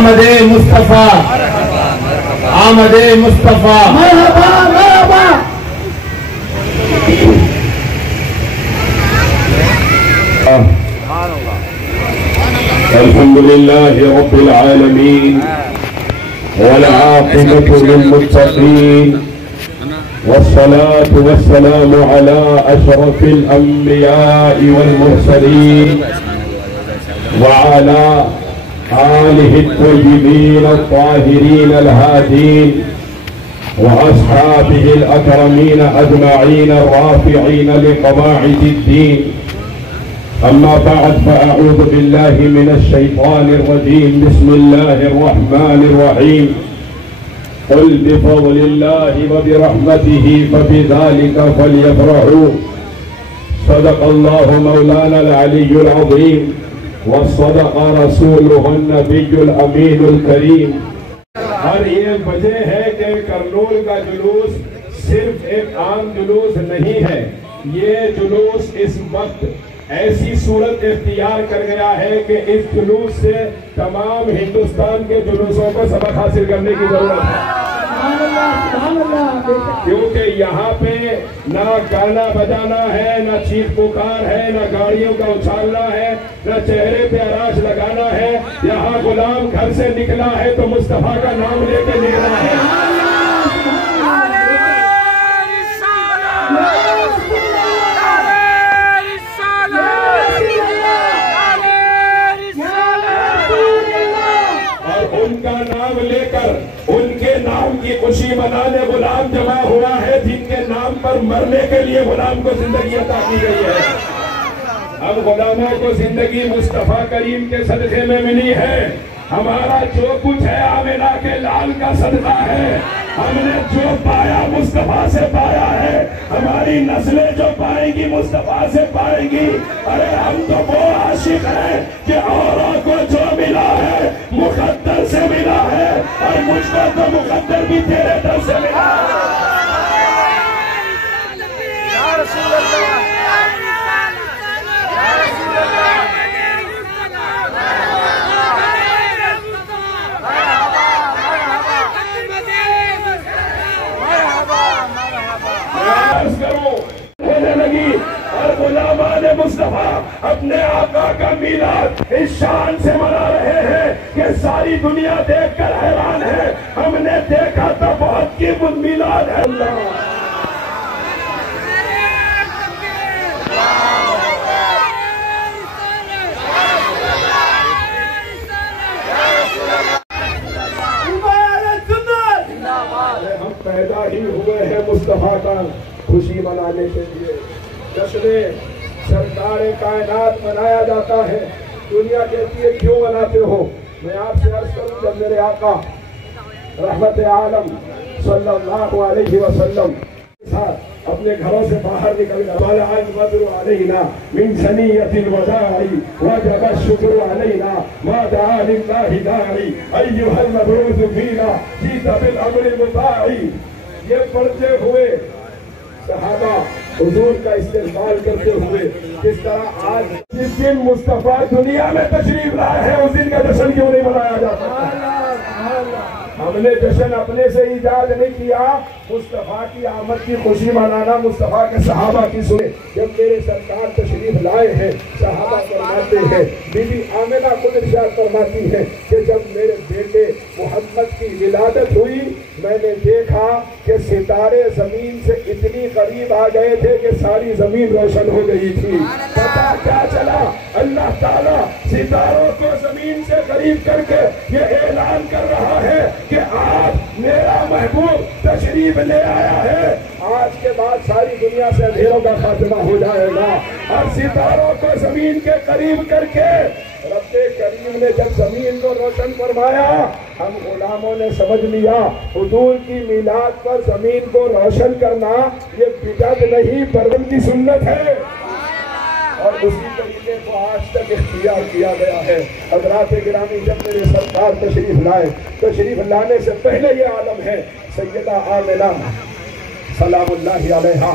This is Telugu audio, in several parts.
आमद मुस्तफा, आमद मुस्तफा। मरहबा मरहबा। अल्हम्दुलिल्लाह रब्बिल आलमीन वल आक़िबतु लिल मुत्तक़ीन वस्सलातु वस्सलामु अला अशरफिल अंबिया'i वल मुरसलीन व अला आलिहि त्वय्यिबीन अत्ताहिरीन अल हादीन व अस्हाबिहि अल अकरमीन अजमईन राफ़िईन लिक़वाइदिद्दीन। अम्मा बअद फ़अऊज़ु बिल्लाहि मिनश शैतानिर रजीम। बिस्मिल्लाहिर रहमानिर रहीम। क़ुल बिफ़ज़लिल्लाहि व बिरहमतिहि फ़बिज़ालिका फ़लयफ़रहू। सदक़ल्लाहु मौलानल अलियुल अज़ीम व सदक़ रसूलुहुन नबियुल अमीनुल करीम। और ये वजह है कि करनूल का जुलूस सिर्फ एक आम जुलूस नहीं है। ये जुलूस इस वक्त ऐसी सूरत इख्तियार कर गया है कि इस जुलूस से तमाम हिंदुस्तान के जुलूसों को सबक हासिल करने की जरूरत है। क्योंकि यहाँ पे ना गाना बजाना है, ना चीख पुकार है, ना गाड़ियों का उछालना है, ना चेहरे पे आराश लगाना है। यहाँ गुलाम घर से निकला है तो मुस्तफा का नाम लेके निकला है। उनका नाम लेकर उनके नाम की खुशी मनाने गुलाम जमा हुआ है, जिनके नाम पर मरने के लिए गुलाम को जिंदगी अता की गई है। अब गुलामों को जिंदगी मुस्तफा करीम के सदक़े में मिली है। हमारा जो कुछ है आमिना के लाल का सदका है। हमने जो पाया मुस्तफा से पाया है। हमारी नस्लें जो पाएंगी मुस्तफा से पाएंगी। अरे हम तो वो आशिक हैं कि औरों को जो मिला है मुक़द्दर से मिला है, और मुझको तो मुक़द्दर भी तेरे दर से मिला है। या रसूल अल्लाह, होने लगी और गुलामाने मुस्तफा अपने आका का मीलाद इस शान से मना रहे हैं कि सारी दुनिया देखकर हैरान है। हमने देखा तो बहुत कीमत मीलाद है। हम पैदा ही हुए हैं मुस्तफा का खुशी मनाने के लिए। जश्न सरकार कायनात मनाया जाता है। दुनिया कहती है क्यों मनाते हो? मैं आपसे अर्ज करूं, जब मेरे आका रहमत आलम सल्लल्लाहु अलैहि वसल्लम अपने घरों से बाहर निकल गए, मिन सनियतिल वदाई वजब शुक्र अलैना मा दआ लिल्लाहि दाई अय्युहल मबरूज फीना जीता बिल अम्र मुताई। ये पढ़ते हुए सहाबा हुजूर का इस्तेमाल करते हुए किस तरह आज जिस दिन मुस्तफा दुनिया में तशरीफ लाए हैं उस दिन का जश्न क्यों नहीं मनाया जाता? हमने जश्न अपने से ईजाद नहीं किया। मुस्तफा की आमद की खुशी मनाना मुस्तफा के सहाबा की सुने। जब मेरे सरकार तशरीफ लाए हैं, सहाबा फरमाते हैं, बीबी आमिना खुद इरशाद फरमाती है कि जब मेरे बेटे मोहम्मद की विलादत हुई, मैंने देखा कि सितारे जमीन से इतनी करीब आ गए थे कि सारी जमीन रोशन हो गई थी। पता क्या चला? अल्लाह ताला सितारों को जमीन से करीब करके ये ऐलान कर रहा है कि आज मेरा महबूब तशरीफ ले आया है। आज के बाद सारी दुनिया से अंधेरों का खात्मा हो जाएगा। और सितारों को जमीन के करीब करके रब्बे करीम ने जब जमीन को रोशन फरमाया, हम गुलामों ने समझ लिया हुजूर की मिलाद पर जमीन को रोशन करना ये बिदअत नहीं, परवन की सुन्नत है। और उसी तरीके को आज तक इख्तियार किया गया है। हज़रात गिरामी, जब मेरे सरकार तशरीफ लाए, तशरीफ लाने से पहले ये आलम है, सैयदा आमिना सलामुल्लाहि अलैहा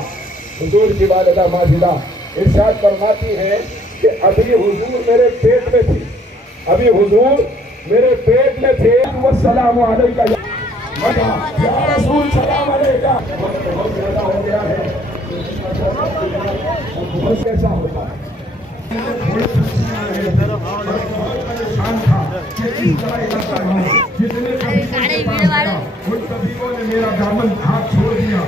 हुजूर की वालिदा माजिदा इरशाद फरमाती है कि अभी हुजूर मेरे पेट में थी, अभी हुजूर मेरे पेट में थे वो सलाम अलैका या रसूल सलाम अलैका। बहुत ज्यादा हो गया है, बस कैसा होता है। परेशान था जितने उन कबीरों ने मेरा दामन हाथ छोड़ दिया।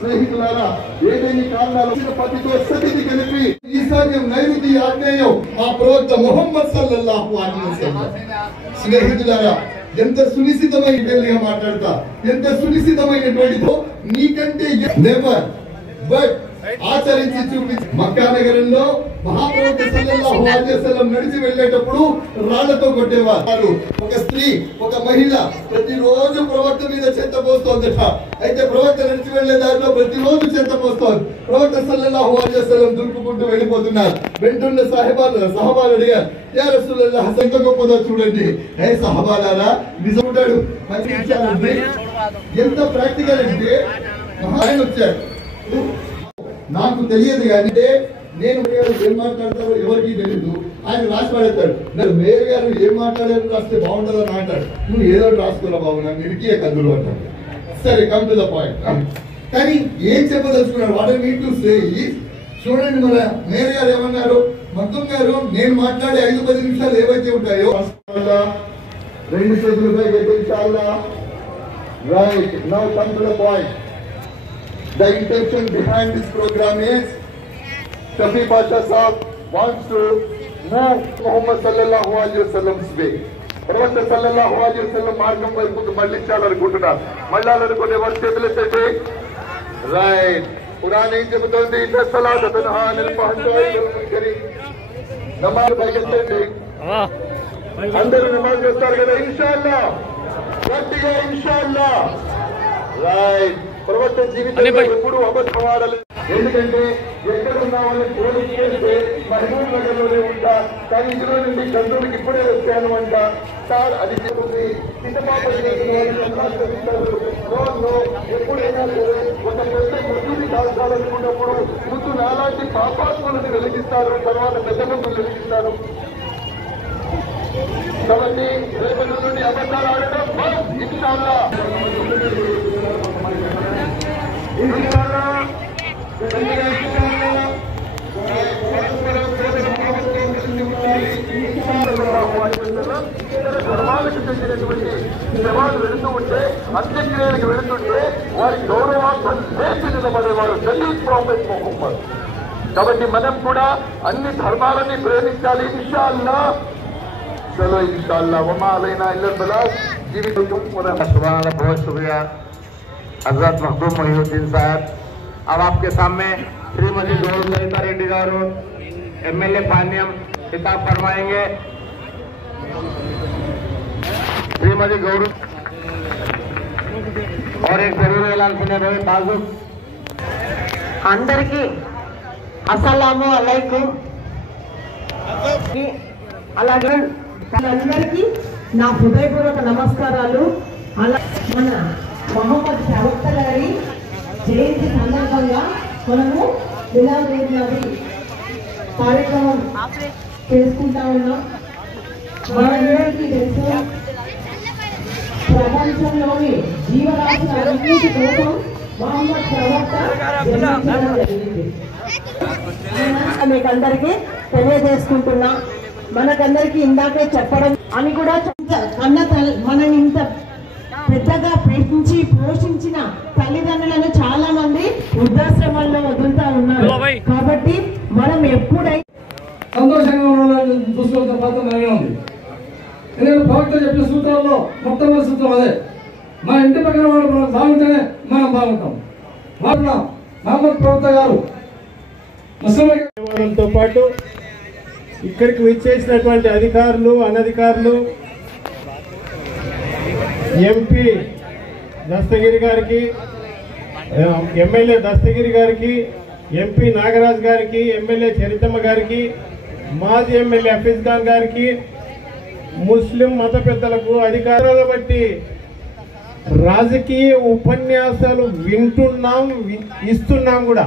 స్నేహితులారా, ఏదేని కారణాలు పతితో సతిని కలిపి ఈసారి నైరుతి ఆగ్నేయం మా ప్రవక్త ముహమ్మద్ సల్లల్లాహు అలైహి వసల్లం. స్నేహితులారా, ఎంత సునిశ్చితమైన పెళ్లిగా మాట్లాడతా, ఎంత సునిశ్చితమైనటువంటిదో నీకంటే నెవర్ బట్ ఆచరించి చూపించి మక్కా నగరంలో మహాప్రవక్త సల్లల్లాహు అలైహి వసల్లం నడిచి వెళ్ళేటప్పుడు రాళ్లతో కొట్టేవారు. ఒక స్త్రీ, ఒక మహిళ ప్రతిరోజు ప్రవక్త మీద చెత్త పోస్తోందట. అయితే ప్రవక్త నడిచి వెళ్లే దారిలో ప్రతిరోజు చెత్త పోస్తోంది. ప్రవక్త సల్లల్లాహు అలైహి వసల్లం దులుపుకుంటూ వెళ్ళిపోతున్నారు. వెంటున్న సహబాలు అడిగారు, యా రసూలల్లాహ్ ఎంత గొప్పదో చూడండి. ఏ సహబాలారా, నిజముంటాడు ఎంత ప్రాక్టికల్ అంటే ఆయన వచ్చాడు. నాకు తెలియదు కానీ నేను ఏం మాట్లాడతారో ఎవరికి తెలియదు. ఆయన రాసి పడేస్తాడు. మేయర్ గారు ఏం మాట్లాడారు రాస్తే బాగుంటుందని అంటాడు. నువ్వు ఏదో రాసుకోరా బాబు, నన్ను ఇరికియే కదులు అంటాడు. సరే, కమ్ టు ద పాయింట్. కానీ ఏం చెప్పదలుచుకున్నాడు, what I need to say is, చూడండి మన మేయర్ గారు ఏమన్నారు, మగ్దుం గారు నేను మాట్లాడే 5-10 నిమిషాలు ఏవైతే ఉంటాయో రెండు చేతులపై గెలిచాలా. Right, now come to the point. The intention behind this program is Shafi Pasha Sahab wants to move Muhammad sallallahu alaihi wasallam's way. ప్రవక్త సల్లల్లాహు అలైహి వసల్లం మార్గం వైపుకు మళ్ళించాలనుకుంటున్నారు. మళ్ళాలనుకునే వారు చేతులెత్తండి. రైట్, ఖురాన్ ఏం చెబుతోంది, నమాజ్ పైకెత్తండి. అందరూ నమాజ్ చేస్తారు కదా ఇన్షాల్లా, గట్టిగా ఇన్షాల్లా. రైట్, ప్రవక్త జీవితంలో ఎప్పుడు అబద్ధం ఆడలేదు. ఎందుకంటే ఎక్కడున్నా వాళ్ళని పోలీసు చేస్తే మహబూబ్ నగర్ లోనే ఉంటా, కానీ ఇందులో నుండి గంటూరుకి ఇప్పుడే వచ్చాను అంట. సార్ అది చెప్తుంది ఎప్పుడైనా సరే ఒక పెద్ద ముద్దుని కాల్చాలనుకున్నప్పుడు ముందు నాలాంటి పాపాత్మలను వెలిగిస్తారు, తర్వాత పెద్ద ముందు వెలిగిస్తారు. కాబట్టి రేపటి నుండి అబద్ధాలు ఆడటం ఇన్షాల్లా. ధర్మాలకు చెందినటువంటి శవాలు వెళుతూ ఉంటే, అంత్యక్రియలకు వెళుతుంటే వారి గౌరవార్థం చేసి నిలబడేవారు జలీల్ ప్రాఫెట్ ముహమ్మద్. కాబట్టి మనం కూడా అన్ని ధర్మాలని ప్రేమించాలి ఇన్షాల్లా. चलो इंशाअल्लाह वमा अलैना इल्लल बलाग। बहुत शुक्रिया हजरत महबूब मोहिउद्दीन साहब। अब आपके सामने श्रीमती गौरव ललिता रेड्डी गारू एमएलए पान्यम खिताब फरमाएंगे। श्रीमती गौरव और एक जरूरी ऐलान सुने रहे ताजुब। అందరికీ అస్సలాము అలైకుం। అలాగే అందరికీ నా హృదయపూర్వక నమస్కారాలు। అలా మన మొహమ్మద్ ప్రవక్త గారి జయంతి సందర్భంగా మనము మిలాద్ నబీ కార్యక్రమం చేసుకుంటా ఉన్నాం। మనందరికీ తెలుసు ప్రపంచంలోని జీవరాశులన్నిటి కోసం మొహమ్మద్ ప్రవక్త మీకందరికీ తెలియజేసుకుంటున్నా। మనకందరికీ ఇందాకే చెప్పడం అని కూడా మనం ఇంత పెద్దగా పెంచి పోషించిన తల్లిదండ్రులను చాలా మంది వృద్ధాశ్రమాల్లో వదులుతా ఉన్నారు। కాబట్టి మనం ఎప్పుడైతే సంతోషంగా ఉండాలని చూసుకోవాల్సిన పాత్ర మనమే ఉంది. ఎందుకంటే ప్రవక్త చెప్పిన సూత్రాల్లో మొట్టమొదటి సూత్రం అదే, మా ఇంటి పక్కన వాళ్ళు మనం బాగుంటేనే మనం బాగుంటాం. వాళ్ళ మహమ్మద్ ప్రవక్త గారు ముస్లింలతో పాటు ఇక్కడికి విచ్చేసినటువంటి అధికారులు అనధికారులు, ఎంపీ దస్తగిరి గారికి, ఎమ్మెల్యే దస్తగిరి గారికి, ఎంపీ నాగరాజ్ గారికి, ఎమ్మెల్యే చరితమ్మ గారికి, మాజీ ఎమ్మెల్యే హఫీజ్ ఖాన్ గారికి, ముస్లిం మత పెద్దలకు, అధికారులను బట్టి రాజకీయ ఉపన్యాసాలు వింటున్నాం, ఇస్తున్నాం కూడా.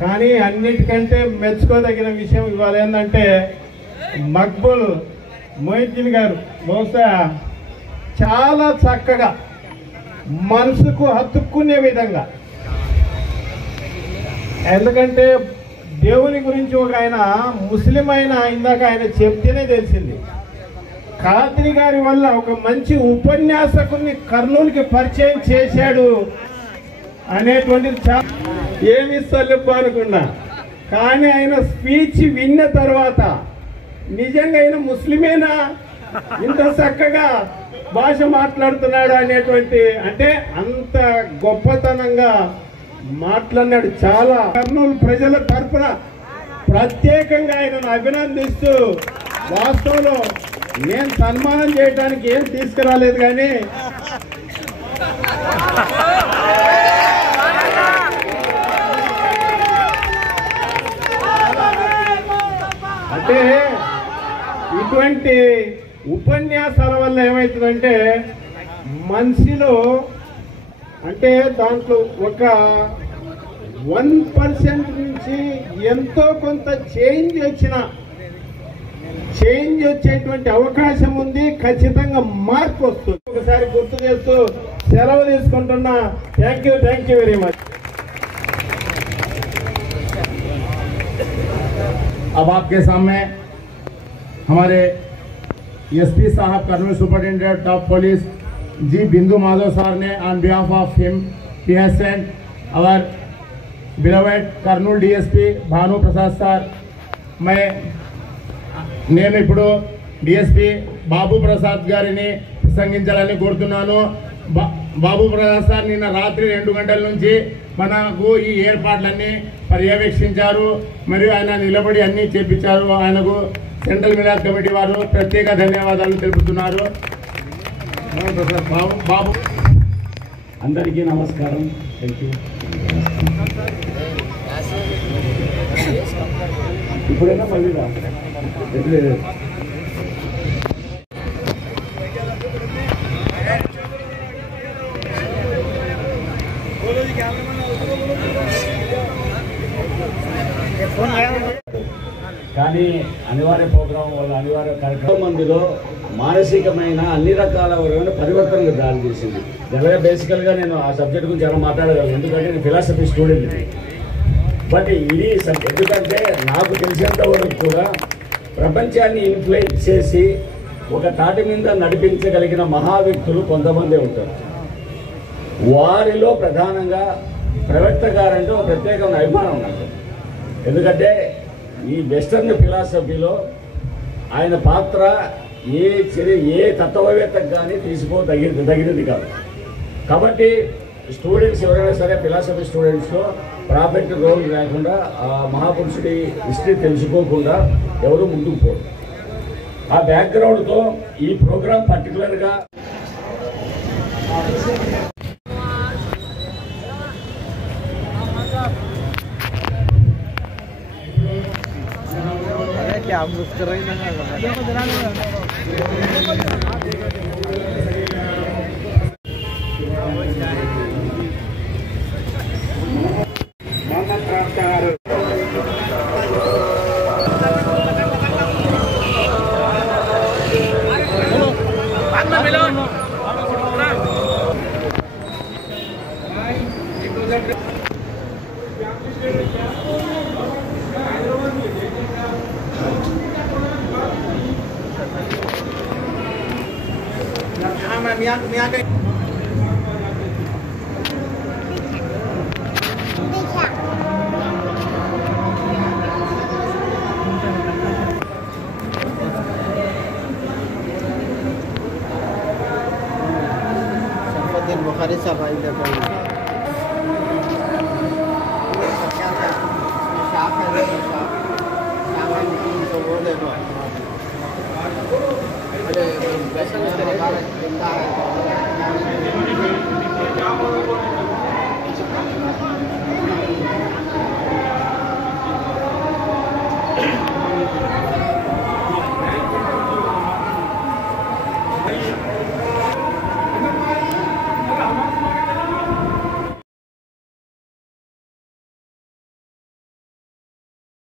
కానీ అన్నిటికంటే మెచ్చుకోదగిన విషయం ఇవాళ ఏంటంటే మక్బుల్ మొయిద్దీన్ గారు బహుశా చాలా చక్కగా మనసుకు హత్తుక్కునే విధంగా, ఎందుకంటే దేవుని గురించి ఒక ఆయన ముస్లిం అయినా ఇందాక ఆయన చెప్తేనే తెలిసింది. ఖాద్రి గారి వల్ల ఒక మంచి ఉపన్యాసకుని కర్నూలుకి పరిచయం చేశాడు అనేటువంటిది ఏమి సల్లిప్పు అనుకున్నా. కానీ ఆయన స్పీచ్ విన్న తర్వాత నిజంగా ఆయన ముస్లిమేనా, ఇంత చక్కగా భాష మాట్లాడుతున్నాడు అనేటువంటి, అంటే అంత గొప్పతనంగా మాట్లాడినాడు. చాలా కర్నూలు ప్రజల తరఫున ప్రత్యేకంగా ఆయనను అభినందిస్తూ, వాస్తవంలో నేను సన్మానం చేయడానికి ఏం తీసుకురాలేదు కానీ అంటే ఇటువంటి ఉపన్యాసాల వల్ల ఏమవుతుందంటే మనిషిలో, అంటే దాంట్లో ఒక 1% నుంచి ఎంతో కొంత చేంజ్ వచ్చేటువంటి అవకాశం ఉంది. ఖచ్చితంగా మార్పు వస్తుంది. ఒకసారి గుర్తు చేస్తూ సెలవు తీసుకుంటున్నా. Thank you very much. अब आपके सामने हमारे एसपी साहब कर्नूल सुपरिटेंडेंट ऑफ पुलिस जी बिंदु माधव सर ने on behalf of him he has sent our beloved Kurnool DSP Bhanu Prasad sir. నేను ఇప్పుడు డిఎస్పీ బాబు ప్రసాద్ గారిని ప్రసంగించాలని కోరుతున్నాను. బాబు ప్రసాద్ సార్ నిన్న రాత్రి 2 గంటల నుంచి మనకు ఈ ఏర్పాట్లన్నీ పర్యవేక్షించారు. మరియు ఆయన నిలబడి అన్ని చేపించారు. ఆయనకు సెంట్రల్ మిలాద్ కమిటీ వారు ప్రత్యేక ధన్యవాదాలు తెలుపుతున్నారు. బాబు అందరికీ నమస్కారం. Thank you. ఇప్పుడైనా మళ్ళీ కానీ అనివార్య ప్రోగ్రాం వల్ల, అనివార్య కార్యక్రమం మందిలో మానసికమైన అన్ని రకాల పరివర్తనకు దారి తీసింది. జనరల్గా బేసికల్గా నేను ఆ సబ్జెక్ట్ గురించి చాలా మాట్లాడగలను, ఎందుకంటే నేను ఫిలాసఫీ స్టూడెంట్. బట్ ఇది ఎందుకంటే నాకు తెలిసినంత వరకు కూడా ప్రపంచాన్ని ఇన్ఫ్లుయెన్స్ చేసి ఒక తాటి మీద నడిపించగలిగిన మహా వ్యక్తులు కొంతమంది ఉంటారు. వారిలో ప్రధానంగా ప్రవక్త గారంటే ఒక ప్రత్యేకమైన అభిమానం నాకు. ఎందుకంటే ఈ వెస్టర్న్ ఫిలాసఫీలో ఆయన పాత్ర ఏ తత్వవేత్తకు కానీ తగినది కాదు. కాబట్టి స్టూడెంట్స్ ఎవరైనా సరే ఫిలాసఫీ స్టూడెంట్స్లో ప్రాఫిట్ రోల్ లేకుండా ఆ మహాపురుషుడి హిస్టరీ తెలుసుకోకుండా ఎవరు ముందుకు పోరు. ఆ బ్యాక్గ్రౌండ్తో ఈ ప్రోగ్రాం పర్టికులర్గా फरीसा भाई देखो शॉप है शॉप तो वो देखो अरे वैसा नहीं